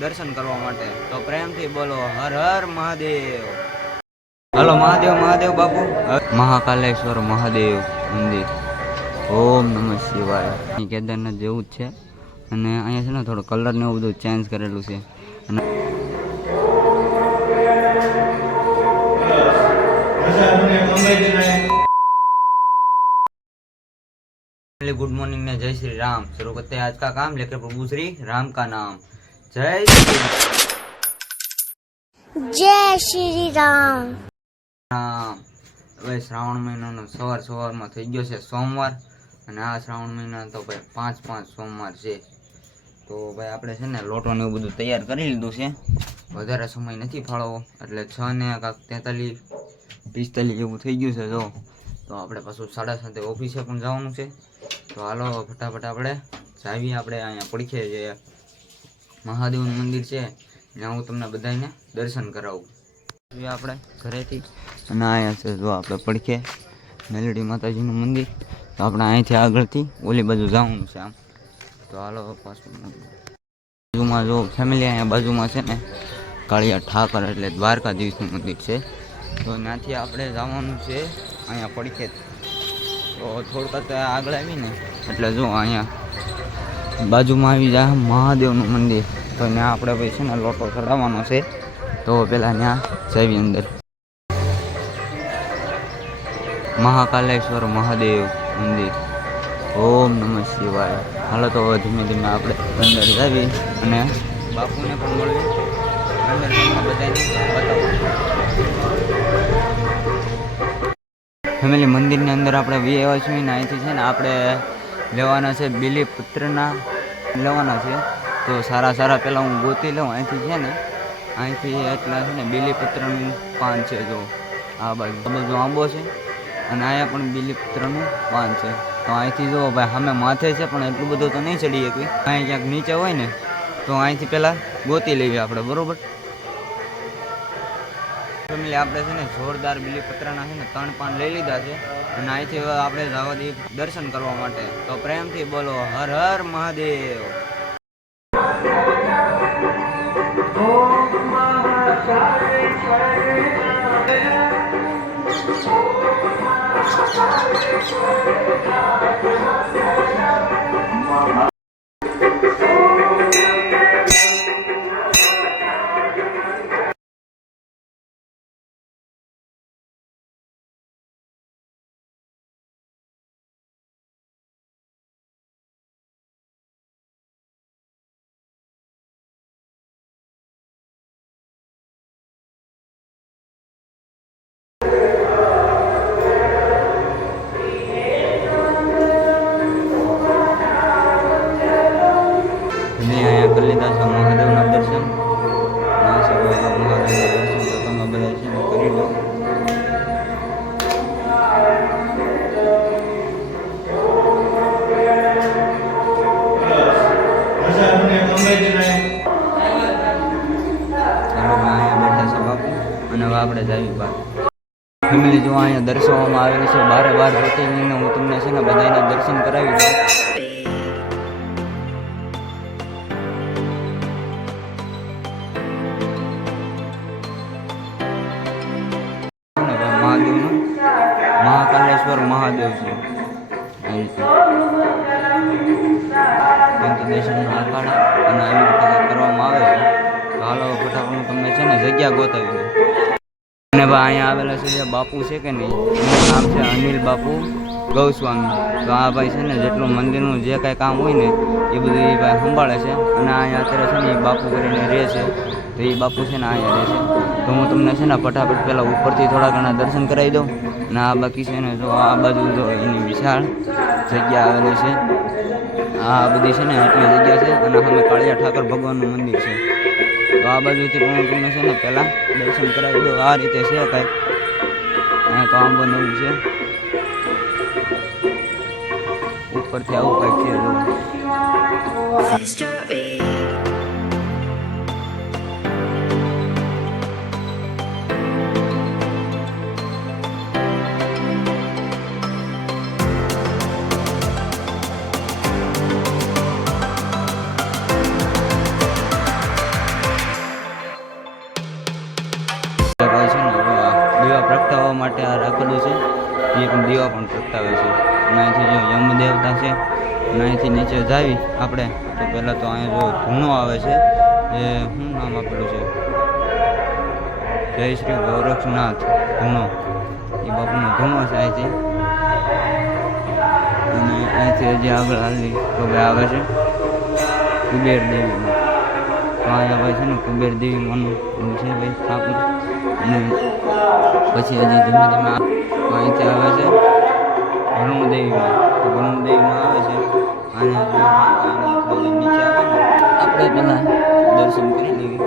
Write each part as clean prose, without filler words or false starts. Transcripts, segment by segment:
દર્શન કરવા માટે. તો પ્રેમથી બોલો હર હર મહાદેવ. હલો મહાદેવ મહાદેવ બાપુ. મહાકાલેશ્વર મહાદેવ મંદિર. ઓમ નમઃ શિવાય. અહીં કેદારનાથ જેવું જ છે અને અહીંયા છે ને થોડો કલર ને એવું બધું ચેન્જ કરેલું છે. અને गुड मॉर्निंग ने जय श्री राम. शुरू करते हैं आज का काम लेकर प्रभु श्री राम का नाम. जय श्री राम. जय श्री राम. હવે શ્રાવણ મહિનાનો સવારમાં થઈ ગયો છે સોમવાર અને આ શ્રાવણ મહિના તો ભાઈ 5 સોમવાર છે. તો ભાઈ આપણે છે ને લોટો ને એવું બધું તૈયાર કરી લીધું છે. વધારે સમય નથી ફાળવો એટલે 6 ને 43-45 એવું થઈ ગયું છે. જો તો આપણે પાછું 7:30 ઓફિસે પણ જવાનું છે. તો હાલો ફટાફટ આપણે જાવીએ. આપણે અહીંયા પડખે જે મહાદેવનું મંદિર છે ત્યાં હું તમને બધાને દર્શન કરાવું. આપણે ઘરેથી અને અહીંયા છે જો આપણે પડખે મેલડી માતાજીનું મંદિર. તો આપણે અહીંથી આગળથી ઓલી બાજુ જવાનું છે આમ. તો હાલો પાછું બાજુમાં જો ફેમિલી અહીંયા બાજુમાં છે ને કાળિયા ઠાકર એટલે દ્વારકાધીશનું મંદિર છે. તો ત્યાંથી આપણે જવાનું છે અહીંયા પડખે. તો થોડુંક આગળ આવીને એટલે જો અહીંયા બાજુમાં આવી જાય મહાદેવનું મંદિર. તો ત્યાં આપણે ભાઈ છે ને લોટો ચડાવવાનો છે. તો પહેલાં ત્યાં જઈએ અંદર. મહાકાલેશ્વર મહાદેવ મંદિર. ઓમ નમઃ શિવાય. હાલો તો ધીમે ધીમે આપણે અંદર જાવી અને બાપુને પણ મળવી. અંદર બધાને બતાવું. ફેમિલી મંદિરની અંદર આપણે વી આવ્યા છીએ ને અહીંથી છે ને આપણે લેવાના છે બીલીપત્રના લેવાના છે. તો સારા પહેલાં હું ગોતી લઉં. અહીંથી છે ને અહીંથી એટલા છે ને બીલીપત્રનું પાન છે. જો આ બાજુ આંબો છે અને અહીંયા પણ બીલીપત્રનું પાન છે. તો અહીંથી જો ભાઈ સામે માથે છે પણ એટલું બધું તો નહીં ચડીએ કોઈ. અહીં ક્યાંક નીચે હોય ને તો અહીંથી પહેલાં ગોતી લઈએ આપણે, બરાબર. ફેમિલી આપણે છે ને જોરદાર બીલીપત્રના છે ને 3 પાન લઈ લીધા છે અને અહીંથી આપણે જવા દઈએ દર્શન કરવા માટે. તો પ્રેમથી બોલો હર હર મહાદેવ. કરી લીધા છે મહાદેવના દર્શન. મહાદેવના દર્શન તો તમે બધા છે ને કરી લો. અહીંયા બેઠા છે બાપુ અને હવે આપણે જઈએ બહાર. ફેમિલી જો અહીંયા દર્શાવવામાં આવેલું છે બાર જ્યોતિર્લિંગને હું તમને છે ને બધાના દર્શન કરાવી દઉં. મહાકાલેશ્વર મહાદેવ છે. પંચદેશન આકાળા અને આવી રીતે કરવામાં આવે છે. તો હાલો ફટાફટ હું તમને છે ને જગ્યા ગોતાવી દઉં. અને ભાઈ અહીંયા આવેલા છે જે બાપુ છે કે નહીં, એનું નામ છે અનિલ બાપુ ગૌસ્વામી. તો આ ભાઈ છે ને જેટલું મંદિરનું જે કાંઈ કામ હોય ને એ બધું એ ભાઈ સંભાળે છે. અને અહીંયા અત્યારે છે ને એ બાપુ કરીને રહે છે. તો એ બાપુ છે ને અહીંયા રહે છે. તો હું તમને છે ને ફટાફટ પહેલાં ઉપરથી થોડા ઘણા દર્શન કરાવી દઉં. અને આ બાકી છે ને જો આ બાજુ જો એની વિશાળ જગ્યા આવેલી છે. આ બધી છે ને એટલી જગ્યા છે અને સામે કાળિયા ઠાકર ભગવાનનું મંદિર છે. તો આ બાજુથી પણ હું તમને છે ને પહેલાં દર્શન કરાવી દઉં. આ રીતે છે કાંઈક અહીંયા તો આમ બનવું છે. ઉપરથી આવું કાંઈક છે. પ્રગટાવવા માટે આ રાખેલું છે. એ પણ દીવા પણ પ્રગટાવે છે. અને અહીંથી જો યમ દેવતા છે. અને અહીંથી નીચે જાવી આપણે તો પહેલાં તો અહીંયા જો ધૂણો આવે છે. એ શું નામ આપેલું છે? જય શ્રી ગોરખનાથ ધૂણો. એ બાપુનો ધૂણો છે અહીંથી. અને અહીંથી હજી આગળ હાલી તો ભાઈ આવે છે કુબેર દેવીમાં. તો અહીંયા ભાઈ છે ને કુબેર દેવીમાંનું છે ભાઈ સ્થાપના. અને પછી હજી ધીમે ધીમે અહીંથી આવે છે વરુણ દેવીમાં. તો વરુણ દેવીમાં આવે છે. અને જો નીચે આવે ને આપણે પહેલાં દર્શન કરી લેવી.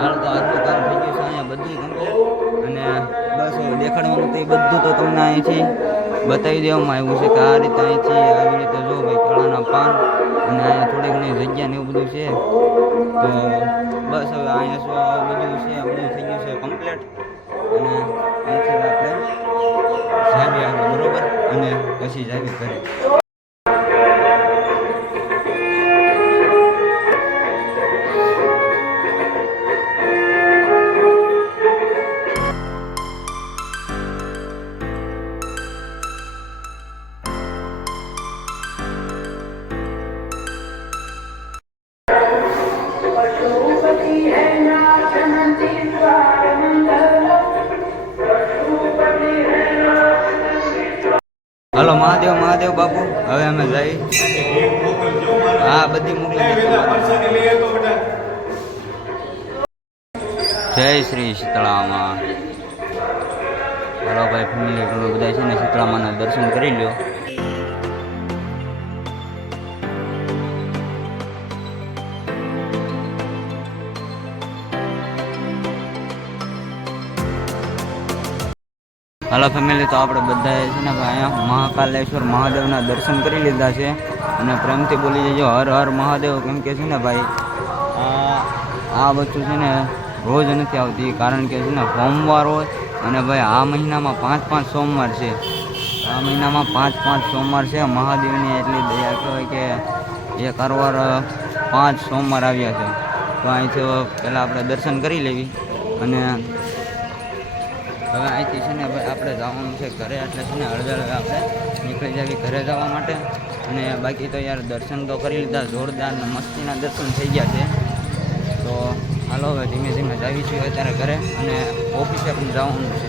હાલ તો આજનું કામ થઈ ગયું છે અહીંયા બધું કમ્પ્લીટ. અને બસ હવે દેખાડવાનું તો એ બધું તો તમને અહીંથી બતાવી દેવામાં આવ્યું છે કે આ રીતે અહીંથી આવી રીતે જો ભાઈ કેળાના પાન અને અહીંયા થોડી ઘણી જગ્યા ને એવું બધું છે. તો બસ હવે અહીંયા શું બધું છે બધું થઈ ગયું છે કમ્પ્લીટ. અને અહીંથી આપણે જાવી આગળ બરોબર. અને પછી જાવી ઘરે. હલો મહાદેવ મહાદેવ બાપુ. હવે અમે જઈ. હા બધી મોકલી જય શ્રી શીતળામાં. હલો ભાઈ ફેમિલી ઘણું બધા છે ને શીતળામાના દર્શન કરી લ્યો. હાલો ફેમિલી તો આપણે બધાએ છે ને ભાઈ અહીંયા મહાકાલેશ્વર મહાદેવના દર્શન કરી લીધા છે. અને પ્રેમથી બોલી જજો હર હર મહાદેવ. કેમ કે છે ને ભાઈ આ વસ્તુ છે ને રોજ નથી આવતી. કારણ કે છે ને સોમવાર હોય અને ભાઈ આ મહિનામાં 5 સોમવાર છે. આ મહિનામાં 5 સોમવાર છે. મહાદેવની એટલી દયા કહેવાય કે એક વાર 5 સોમવાર આવ્યા છે. તો અહીંથી પહેલાં આપણે દર્શન કરી લેવી. અને હવે અહીંથી છે ને ભાઈ આપણે જવાનું છે ઘરે. એટલે છે ને અડધે આપણે નીકળી જવી ઘરે જવા માટે. અને બાકી તો યાર દર્શન તો કરી લીધા જોરદાર ને મસ્તીના દર્શન થઈ ગયા છે. તો હાલો હવે ધીમે ધીમે જાવી છીએ અત્યારે ઘરે. અને ઓફિસે પણ જવાનું છે.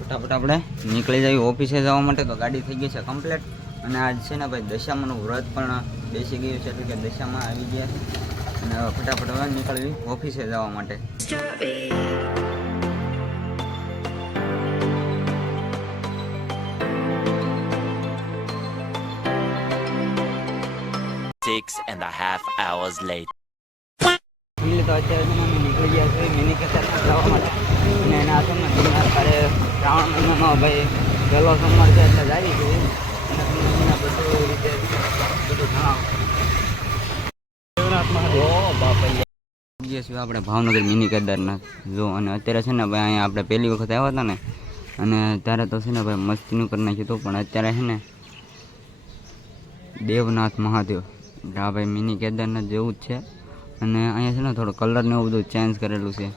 ફટાફટ આપણે નીકળી જઈએ ઓફિસે જવા માટે. તો ગાડી થઈ ગઈ છે કમ્પ્લીટ. અને આજ છે ને ભાઈ દશામાનું વ્રત પણ બેસી ગયું છે. એટલે કે દશામાં આવી ગયા છે. અને હવે ફટાફટ હવે નીકળવી ઓફિસે જવા માટે. 6.5 hours later. તો અત્યારે અમે નીકળી ગયા છીએ મિની કેદારનાથ જવા માટે. અને એના છે ને અરે શ્રાવણ મહિનાનો ભાઈ પહેલો સોમવાર છે એટલે જ આવી ગઈ. અને તમને બધું રીતે બધું જણાવો. આપણે ભાવનગર મિની કેદારનાથ જો. અને અત્યારે છે ને ભાઈ અહીંયા આપણે પહેલી વખત આવ્યા હતા ને. અને ત્યારે તો છે ને ભાઈ મસ્તીનું કરી નાખ્યું હતું. પણ અત્યારે છે ને દેવનાથ મહાદેવ આ ભાઈ મિની કેદારનાથ જેવું જ છે. અને અહીંયા છે ને થોડો કલર ને એવું બધું ચેન્જ કરેલું છે.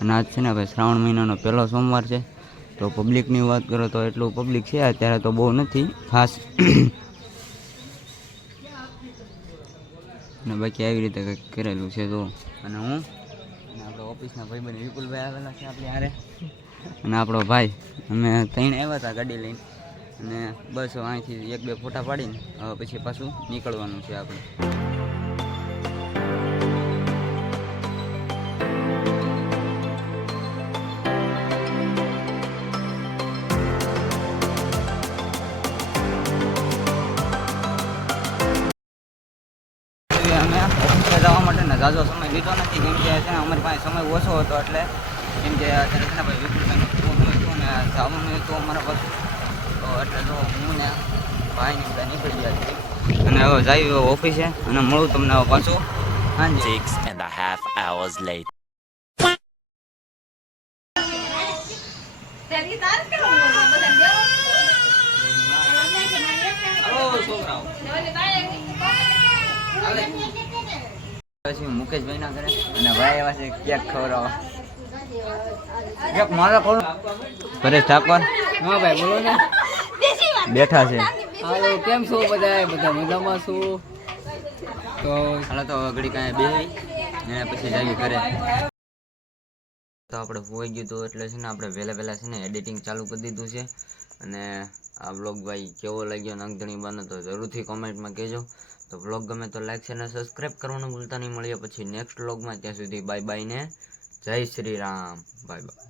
અને આજ છે ને ભાઈ શ્રાવણ મહિનાનો પહેલો સોમવાર છે. તો પબ્લિકની વાત કરો તો એટલું પબ્લિક છે અત્યારે તો બહુ નથી ખાસ. અને બાકી આવી રીતે કંઈક કરેલું છે તો. અને હું અને આપણે ઓફિસના ભાઈબંધ વિપુલભાઈ આવેલા છે આપણે હારે. અને આપણો ભાઈ અમે ત્રણ આવ્યા હતા ગાડી લઈને. અને બસ અહીંથી 1-2 ફોટા પાડીને હવે પછી પાછું નીકળવાનું છે આપણે. અમે ઓફિસે જવા માટે ને ઝાઝો સમય લીધો નથી. કેમ કે છે ને અમારી પાસે સમય ઓછો હતો. એટલે કેમ કે અત્યારે છે ને ભાઈ વિપુલભાઈનું ફોન હતું ને જવાનું હતું અમારા પાસે. તો એટલે જો હું ને ભાઈને બધા નીકળી ગયા છે. અને હવે જઈએ ઓફિસે. અને મળું તમને હવે પાછું સાંજે. 6.5 hours later. પછી મુકેશભાઈ ના ઘરે. અને ભાઈ એવા છે કેક ખવડાવવા. એક મારા કોણ પરેશ ઠાકોર હા ભાઈ બોલો ને. બેઠા છે. હાલો કેમ છો બધા? બધા મજામાં છો? તો હાલો તો ઘડી કાંઈ બેસી એને પછી જાવી ઘરે. તો આપણે હોઈ ગયું હતું એટલે છે ને આપણે વહેલા છે ને એડિટિંગ ચાલુ કરી દીધું છે. અને આ વ્લોગ ભાઈ કેવો લાગ્યો નાગધણી બાનો તો જરૂરથી કોમેન્ટમાં કહેજો. તો વ્લોગ ગમે તો લાઈક છે અને સબસ્ક્રાઈબ કરવાનું ભૂલતા નહીં. મળીએ પછી નેક્સ્ટ વ્લોગમાં. ત્યાં સુધી બાય બાય ને જય શ્રી રામ. Bye bye.